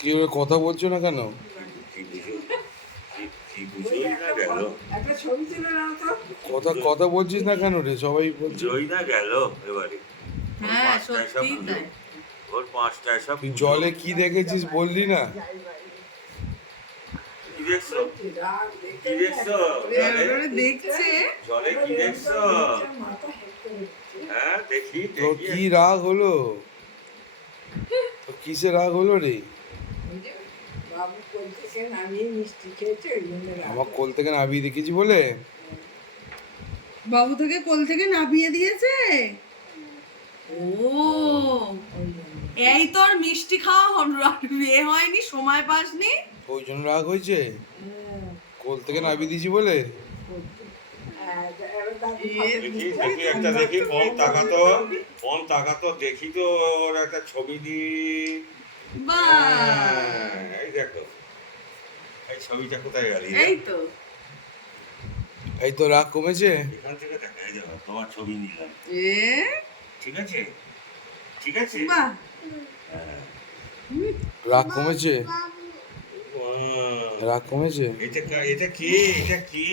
কি ওরা কথা বলছো না কেন? কি বুঝো কি বুঝোই না গেল। একটা ছবি তুলে নাও তো। কথা কথা বলছিস না কেন রে? সবাই বলছে বুঝোই না গেল এবারে। ওর হ্যাঁ পাঁচটায় সব সত্যি পুজো। তাই। ওর পাঁচটায় সব তুই পুজো। জলে কি দেখেছিস বললি না? কি দেখছো? রাগ দেখে কি দেখছো? এবার করে দেখছে। জলে কি দেখছো? মাথা হেট করে দিচ্ছে। হ্যাঁ দেখি তো দেখি। কি রাগ হলো? তো কিসে রাগ হলো রে? ওই যে বাবু বলতেছেন আমি মিষ্টি খেয়েছি ওই জন্য রাগ আমার হয়েছে। কোল থেকে নামিয়ে দেখেছি বলে? বাবু থেকে কোল থেকে নামিয়ে দিয়েছে। ও ওই জন্য। এই তোর মিষ্টি খাওয়া বিয়ে হয়নি, সময় পাসনি। ওই জন্য রাগ হয়েছে? হ্যাঁ, কোল থেকে নামিয়ে দিয়েছি বলে? করতে। এবার দাদু এ খাবে দেখি মিষ্টি। দেখি একটা দেখি ফোন তাকাতো। ফোন তাকাতো দেখি তো ওর একটা ছবি দি। বাহ এই দেখো। এই ছবিটা কোথায় গেল? এই তো। এই তো রাগ কমেছে? এখান থেকে দেখা যাবে তোমার ছবি নিলাম। এ ঠিক আছে ঠিক আছে। বাহ হ্যাঁ। রাগ কমেছে? বাহ। রাগ কমেছে? এটা কি এটা কি?